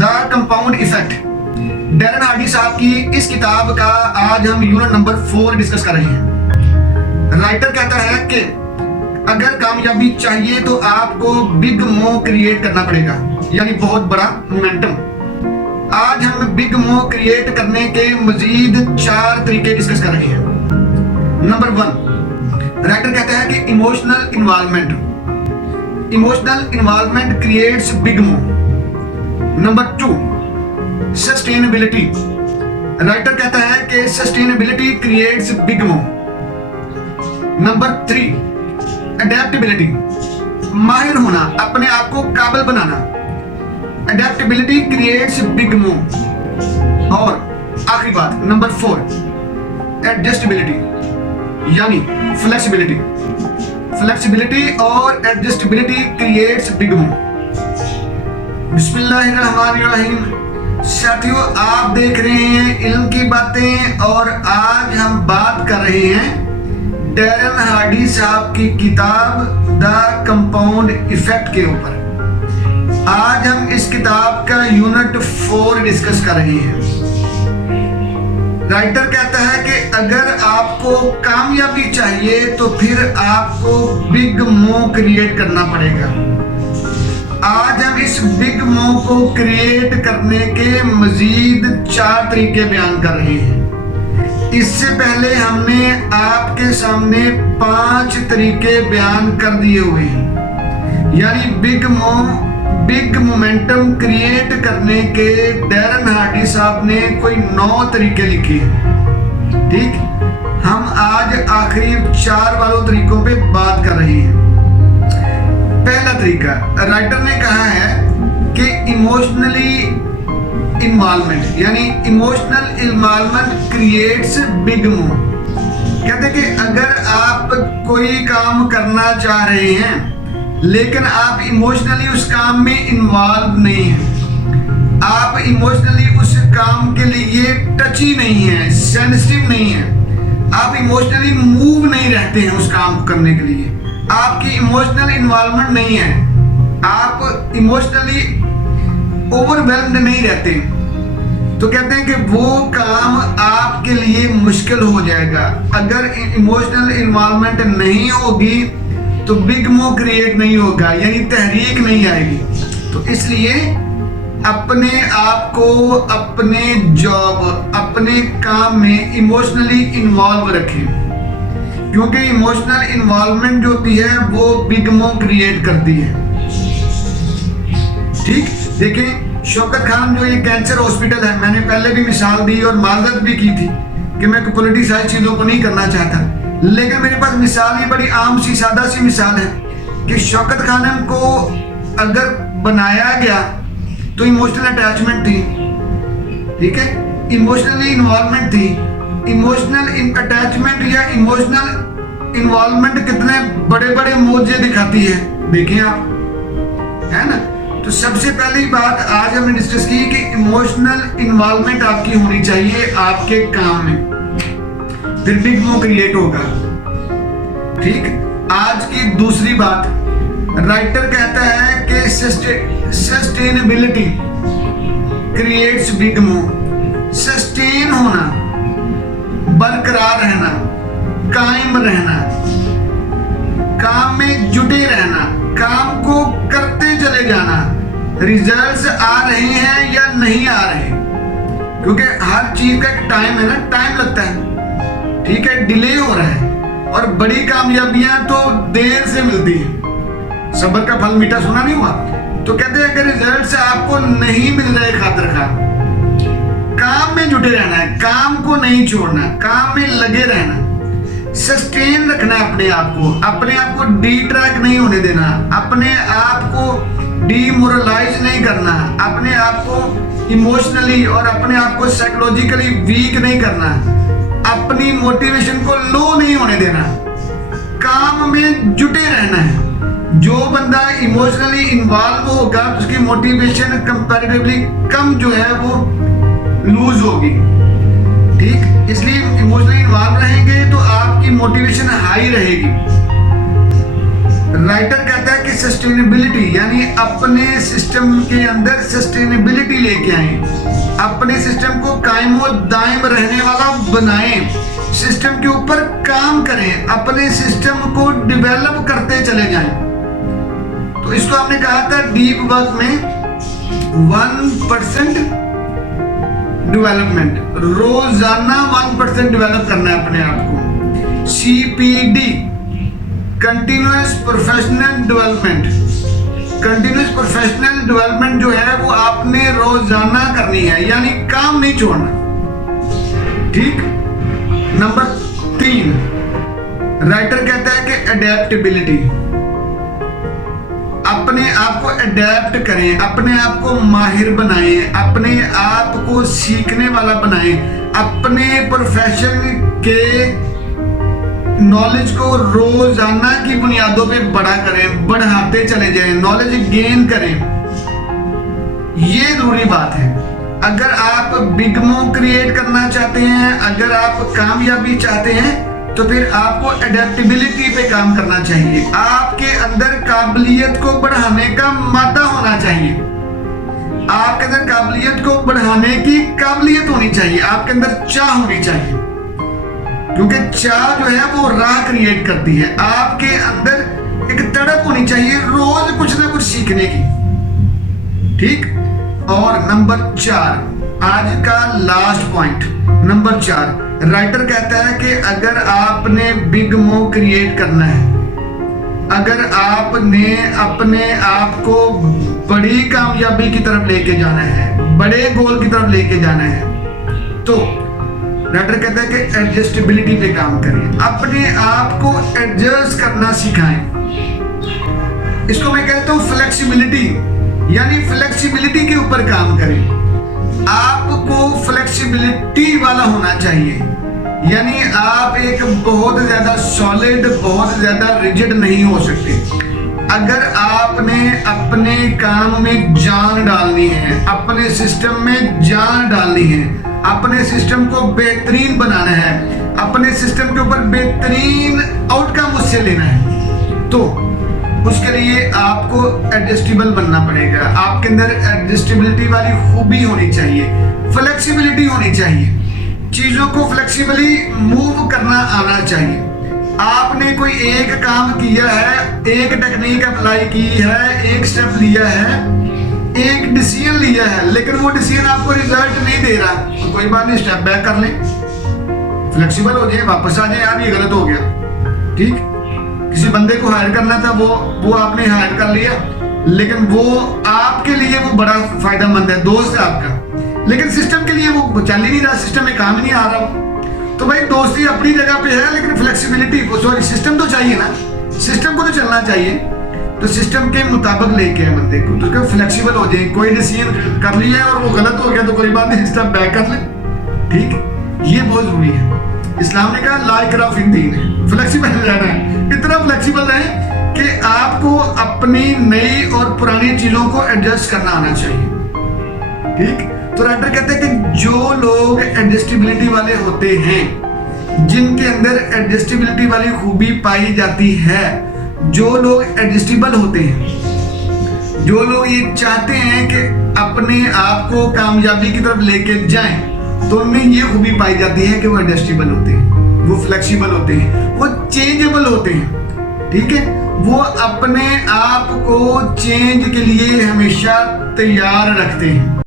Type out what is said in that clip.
The compound effect, Darren Hardy साहब की इस किताब का आज हम यूनिट नंबर 4 डिस्कस कर रहे हैं। राइटर कहता है कि अगर कामयाबी चाहिए तो आपको बिग मो क्रिएट करना पड़ेगा, यानी बहुत बड़ा मोमेंटम। आज हम बिग मो क्रिएट करने के मजीद 4 तरीके डिस्कस कर रहे हैं। नंबर 1, राइटर कहता है कि इमोशनल इन्वॉल्वमेंट क्रिएट्स बिग मो। नंबर 2, सस्टेनेबिलिटी, राइटर कहता है कि सस्टेनेबिलिटी क्रिएट्स बिग मो। नंबर 3, अडेप्टेबिलिटी, माहिर होना, अपने आप को काबिल बनाना, अडेप्टेबिलिटी क्रिएट्स बिग मो। और आखिरी बात नंबर 4, एडजस्टेबिलिटी, यानी फ्लेक्सिबिलिटी और एडजस्टेबिलिटी क्रिएट्स बिग मो। बिस्मिल्लाहिर्रहमानिर्रहीम। साथियों, आप देख रहे हैं इल्म की बातें और आज हम बात कर रहे हैं डैरेन हार्डी साहब की किताब द कंपाउंड इफेक्ट के ऊपर। आज हम इस किताब का यूनिट 4 डिस्कस कर रहे हैं। राइटर कहता है कि अगर आपको कामयाबी चाहिए तो फिर आपको बिग मो क्रिएट करना पड़ेगा। आज हम इस बिग मो को क्रिएट करने के मजीद 4 तरीके बयान कर रहे हैं। इससे पहले हमने आपके सामने 5 तरीके बयान कर दिए हुए हैं, यानी बिग मोमेंटम क्रिएट करने के डैरेन हार्डी साहब ने कोई 9 तरीके लिखे हैं। ठीक, हम आज आखिरी 4 वालों तरीकों पे बात कर रहे हैं। पहला तरीका, राइटर ने कहा है कि इमोशनली इन्वॉल्वमेंट, यानी इमोशनल इन्वॉल्वमेंट क्रिएट्स बिग मो। कहते हैं कि अगर आप कोई काम करना चाह रहे हैं लेकिन आप इमोशनली उस काम में इन्वॉल्व नहीं हैं, आप इमोशनली उस काम के लिए टची नहीं है, सेंसिटिव नहीं है, आप इमोशनली मूव नहीं रहते हैं उस काम को करने के लिए, आपकी इमोशनल इन्वॉल्वमेंट नहीं है, आप इमोशनली ओवरवेल्म्ड नहीं रहते, तो कहते हैं कि वो काम आपके लिए मुश्किल हो जाएगा। अगर इमोशनल इन्वॉल्वमेंट नहीं होगी तो बिग मो क्रिएट नहीं होगा, यानी तहरीक नहीं आएगी। तो इसलिए अपने आप को अपने जॉब, अपने काम में इमोशनली इन्वॉल्व रखें, क्योंकि इमोशनल इन्वॉल्वमेंट जो होती है वो बिग मो क्रिएट करती है। ठीक, देखें शौकत खान जो ये कैंसर हॉस्पिटल है, मैंने पहले भी मिसाल दी और माजरत भी की थी कि मैं पॉलिटिसाइज चीज़ों को नहीं करना चाहता, लेकिन मेरे पास मिसाल ही बड़ी आम सी सादा सी मिसाल है कि शौकत खानम को अगर बनाया गया तो इमोशनल अटैचमेंट थी, ठीक है, इमोशनली इन्वॉल्वमेंट थी। इमोशनल अटैचमेंट या इमोशनल इन्वॉल्वमेंट कितने बड़े बड़े मोर्चे दिखाती है, देखें आप, है ना। तो सबसे पहली बात आज हमने डिस्कस की कि इमोशनल इन्वॉल्वमेंट आपकी होनी चाहिए आपके काम में, फिर बिग मो क्रिएट होगा। ठीक, आज की दूसरी बात, राइटर कहता है कि सस्टेनेबिलिटी क्रिएट्स बिग मो। सस्टेन होना, बरकरार रहना, कायम रहना, काम में जुटे रहना, काम को करते चले जाना, रिजल्ट्स आ रहे हैं या नहीं आ रहे, क्योंकि हर चीज का एक टाइम है ना, टाइम लगता है, ठीक है, डिले हो रहा है और बड़ी कामयाबियां तो देर से मिलती हैं। सब्र का फल मीठा, सुना नहीं हुआ। तो कहते हैं कि रिजल्ट्स आपको नहीं मिल रहे, खातिर खा काम में जुटे रहना है, काम को नहीं छोड़ना, काम में लगे रहना, सस्टेन रखना अपने आप को डी ट्रैक नहीं होने देना, अपने आप को डीमोरलाइज नहीं करना, अपने आप को इमोशनली और अपने आप को साइकोलॉजिकली वीक नहीं करना, अपनी मोटिवेशन को लो नहीं होने देना, काम में जुटे रहना है। जो बंदा इमोशनली इन्वॉल्व होगा उसकी मोटिवेशन कंपैरेटिवली कम जो है वो लूज होगी। ठीक, इसलिए इमोशनली इन्वॉल्व रहेंगे तो आपकी मोटिवेशन हाई रहेगी। राइटर कहता है कि सस्टेनेबिलिटी यानी अपने सिस्टम के अंदर सस्टेनेबिलिटी लेके आए, अपने सिस्टम को कायम और दायम रहने वाला बनाएं, सिस्टम के ऊपर काम करें, अपने सिस्टम को डेवलप करते चले जाएं। तो इसको हमने कहा था डीप वर्क में 1% डेवलपमेंट, रोजाना 1% डेवलप करना है अपने आप को। CPD continuous professional development, continuous professional development जो है वो आपने रोजाना करनी है, यानी काम नहीं छोड़ना। ठीक। नंबर 3 राइटर कहता है कि अडेप्टेबिलिटी, अपने आप को अडेप्ट करें, अपने आप को माहिर बनाएं, अपने आप को सीखने वाला बनाएं, अपने प्रोफेशन के नॉलेज को रोजाना की बुनियादों पे बड़ा करें, बढ़ाते चले जाएं, नॉलेज गेन करें। ये जरूरी बात है। अगर आप बिगमो क्रिएट करना चाहते हैं, अगर आप कामयाबी चाहते हैं, तो फिर आपको अडेप्टेबिलिटी पे काम करना चाहिए। आपके अंदर काबिलियत को बढ़ाने का मादा होना चाहिए, आपके अंदर काबिलियत को बढ़ाने की काबिलियत होनी चाहिए, आपके अंदर चाह होनी चाहिए, क्योंकि चाह जो है वो राह क्रिएट करती है। आपके अंदर एक तड़प होनी चाहिए रोज कुछ ना कुछ सीखने की। ठीक। और नंबर 4 आज का लास्ट पॉइंट, नंबर 4 राइटर कहता है कि अगर आपने बिग मूव क्रिएट करना है, अगर आपने अपने आप को बड़ी कामयाबी की तरफ लेके जाना है, बड़े गोल की तरफ लेके जाना है, तो राइटर कहता है कि एडजस्टेबिलिटी पे काम करें, अपने आप को एडजस्ट करना सिखाएं। इसको मैं कहता हूं फ्लेक्सिबिलिटी, यानी फ्लेक्सिबिलिटी के ऊपर काम करें। आपको फ्लेक्सिबिलिटी वाला होना चाहिए, यानी आप एक बहुत ज्यादा सॉलिड, बहुत ज्यादा रिजिड नहीं हो सकते। अगर आपने अपने काम में जान डालनी है, अपने सिस्टम में जान डालनी है, अपने सिस्टम को बेहतरीन बनाना है, अपने सिस्टम के ऊपर बेहतरीन आउटकम उससे लेना है, तो उसके लिए आपको एडजस्टेबल बनना पड़ेगा। आपके अंदर एडजस्टेबिलिटी वाली खूबी होनी चाहिए, फ्लेक्सिबिलिटी होनी चाहिए, चीजों को फ्लेक्सिबली मूव करना आना चाहिए। आपने कोई एक काम किया है, एक टेक्निक अप्लाई की है, एक स्टेप लिया है, एक डिसीजन लिया है, लेकिन वो डिसीजन आपको रिजल्ट नहीं दे रहा, तो कोई बात नहीं, स्टेप बैक कर लें, फ्लेक्सिबल हो जाए, वापस आ जाए, यार ये गलत हो गया। ठीक। किसी बंदे को हायर करना था, वो आपने हायर कर लिया, लेकिन वो आपके लिए वो बड़ा फायदेमंद है, दोस्त है आपका, लेकिन सिस्टम के लिए वो चल ही नहीं रहा, सिस्टम में काम ही नहीं आ रहा। तो भाई दोस्ती अपनी जगह पे है, लेकिन फ्लेक्सिबिलिटी, सॉरी सिस्टम तो चाहिए ना, सिस्टम को तो चलना चाहिए, तो सिस्टम के मुताबिक लेके आए बंदे को, तो फ्लेक्सिबल हो जाए। कोई डिसीजन कर लिया और वो गलत हो गया तो कोई बात नहीं, स्टेप बैक कर ले। ठीक। ये बहुत जरूरी है। इस्लाम ने कहा ला इकराह फिद्दीन है, फ्लेक्सिबल रहना है, इतना फ्लेक्सिबल रहे कि आपको अपनी नई और पुरानी चीजों को एडजस्ट करना आना चाहिए। ठीक। तो राइटर कहते हैं कि जो लोग एडजस्टेबिलिटी वाले होते हैं, जिनके अंदर एडजस्टेबिलिटी वाली खूबी पाई जाती है, जो लोग एडजस्टेबल होते हैं, जो लोग ये चाहते हैं कि अपने आप को कामयाबी की तरफ लेके जाएं, तो उनमें ये खूबी पाई जाती है कि वो एडजस्टेबल होते हैं, वो फ्लेक्सिबल होते हैं, वो चेंजेबल होते हैं। ठीक है। वो अपने आप को चेंज के लिए हमेशा तैयार रखते हैं।